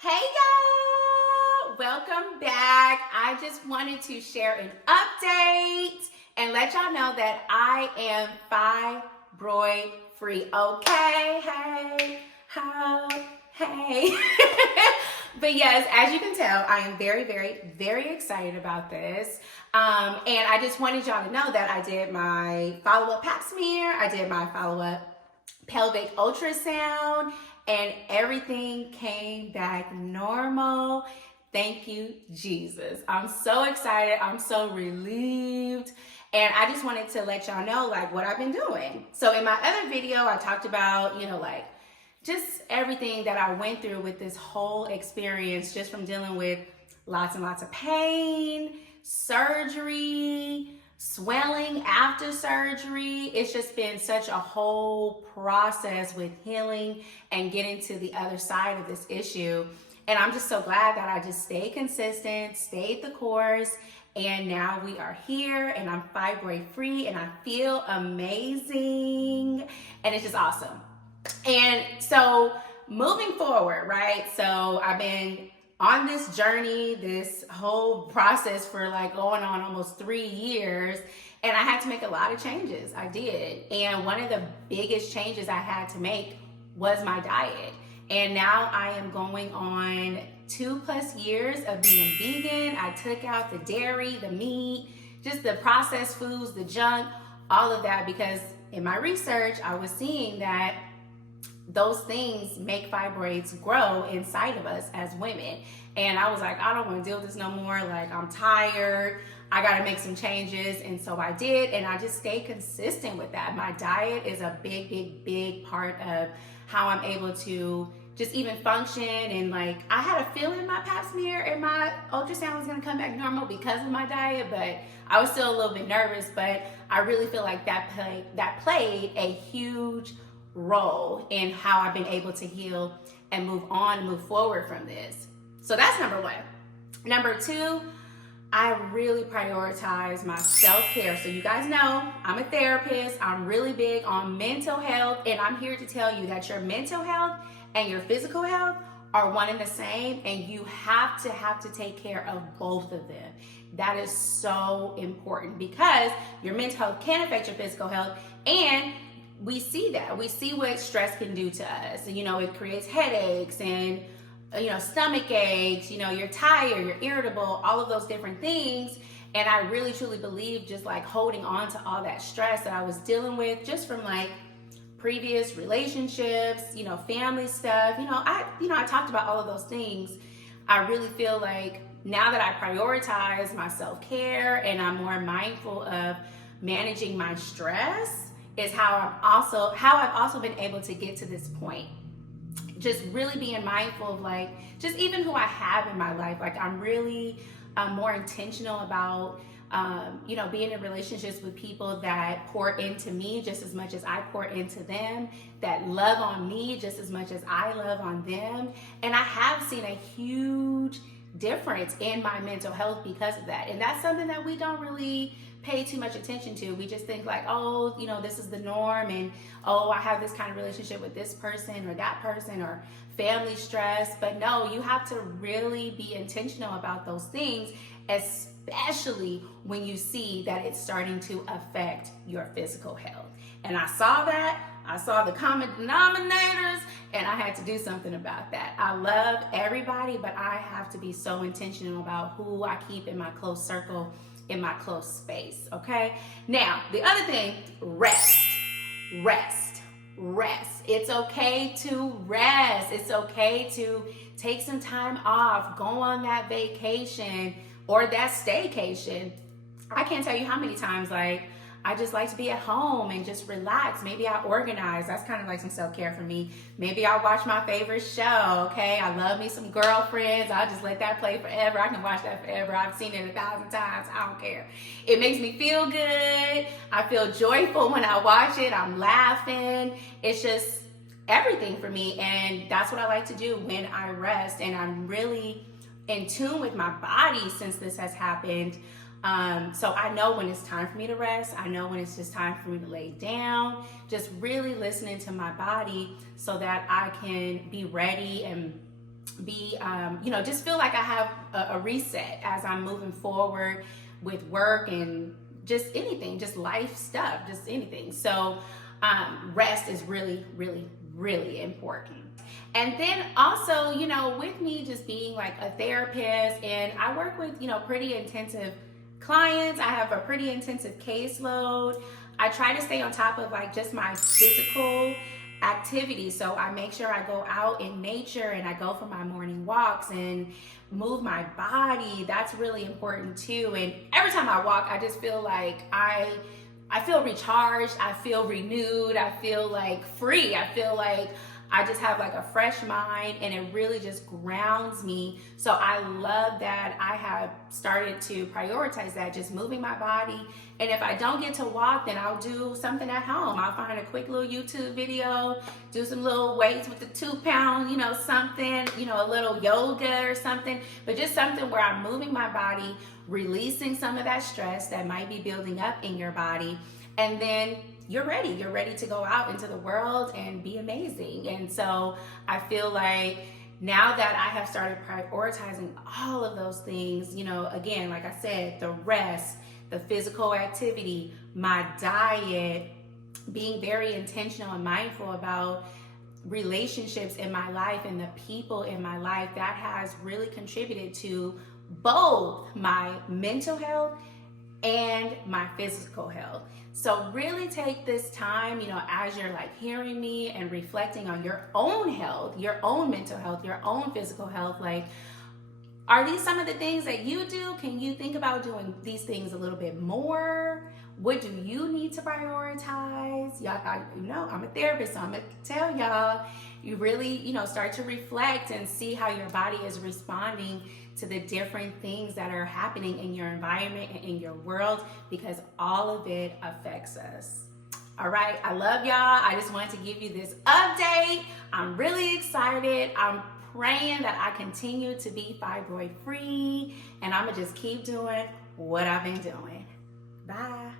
Hey y'all! Welcome back. I just wanted to share an update and let y'all know that I am fibroid free. Okay, hey, how, hey. But yes, as you can tell, I am very, very, very excited about this. And I just wanted y'all to know that I did my follow-up pap smear. I did my follow-up pelvic ultrasound, and everything came back normal. Thank you, Jesus. I'm so excited. I'm so relieved. And I just wanted to let y'all know like what I've been doing. So in my other video, I talked about, like just everything that I went through with this whole experience, just from dealing with lots and lots of pain, surgery, swelling after surgery. It's just been such a whole process with healing and getting to the other side of this issue. And I'm just so glad that I just stayed consistent, stayed the course, and now we are here and I'm fibroid free and I feel amazing and it's just awesome. And so moving forward, right? So I've been on this journey, this whole process for like going on almost 3 years, and I had to make a lot of changes. I did. And one of the biggest changes I had to make was my diet. And now I am going on 2+ years of being vegan. I took out the dairy, the meat, just the processed foods, the junk, all of that, because in my research, I was seeing that those things make fibroids grow inside of us as women. And I was like, I don't want to deal with this no more. Like, I'm tired. I got to make some changes. And so I did. And I just stayed consistent with that. My diet is a big, big, big part of how I'm able to just even function. And like, I had a feeling my pap smear and my ultrasound was going to come back normal because of my diet, but I was still a little bit nervous. But I really feel like that played a huge role in how I've been able to heal and move on and move forward from this. So that's number one. Number two, I really prioritize my self-care. So you guys know I'm a therapist. I'm really big on mental health, and I'm here to tell you that your mental health and your physical health are one and the same, and you have to take care of both of them. That is so important because your mental health can affect your physical health, and we see that. We see what stress can do to us. It creates headaches and, stomach aches, you're tired, you're irritable, all of those different things. And I really truly believe just like holding on to all that stress that I was dealing with just from like previous relationships, family stuff, I talked about all of those things. I really feel like now that I prioritize my self-care and I'm more mindful of managing my stress, is how I've also been able to get to this point. Just really being mindful of like, just even who I have in my life. Like I'm really more intentional about, being in relationships with people that pour into me just as much as I pour into them, that love on me just as much as I love on them. And I have seen a huge difference in my mental health because of that. And that's something that we don't really pay too much attention to. We just think like, oh, this is the norm, and oh, I have this kind of relationship with this person or that person, or family stress. But no, you have to really be intentional about those things, especially when you see that it's starting to affect your physical health. And I saw that. I saw the common denominators, and I had to do something about that. I love everybody, but I have to be so intentional about who I keep in my close circle, in my close space, okay? Now, the other thing, rest. It's okay to rest. It's okay to take some time off, go on that vacation or that staycation. I can't tell you how many times like I just like to be at home and just relax. Maybe I organize. That's kind of like some self-care for me. Maybe I'll watch my favorite show, okay? I love me some Girlfriends. I'll just let that play forever. I can watch that forever. I've seen it 1,000 times. I don't care. It makes me feel good. I feel joyful when I watch it. I'm laughing. It's just everything for me. And that's what I like to do when I rest. And I'm really in tune with my body since this has happened. So I know when it's time for me to rest. I know when it's just time for me to lay down, just really listening to my body so that I can be ready and be, just feel like I have a reset as I'm moving forward with work and just anything, just life stuff, just anything. So rest is really, really, really important. And then also, with me just being like a therapist, and I work with, pretty intensive clients. I have a pretty intensive caseload. I try to stay on top of like just my physical activity. So I make sure I go out in nature and I go for my morning walks and move my body. That's really important too. And every time I walk, I just feel like I feel recharged. I feel renewed. I feel like free. I feel like I just have like a fresh mind, and it really just grounds me. So I love that I have started to prioritize that, just moving my body. And if I don't get to walk, then I'll do something at home. I'll find a quick little YouTube video, do some little weights with the 2 pound, something, a little yoga or something, but just something where I'm moving my body, releasing some of that stress that might be building up in your body. And then you're ready to go out into the world and be amazing. And so I feel like now that I have started prioritizing all of those things, again, like I said, the rest, the physical activity, my diet, being very intentional and mindful about relationships in my life and the people in my life, that has really contributed to both my mental health and my physical health. So really take this time, as you're like hearing me and reflecting on your own health, your own mental health, your own physical health. Like, are these some of the things that you do? Can you think about doing these things a little bit more? What do you need to prioritize? Y'all, I'm a therapist, so I'm gonna tell y'all, you really, start to reflect and see how your body is responding to the different things that are happening in your environment and in your world, because all of it affects us. All right, I love y'all. I just wanted to give you this update. I'm really excited. I'm praying that I continue to be fibroid free, and I'm gonna just keep doing what I've been doing. Bye.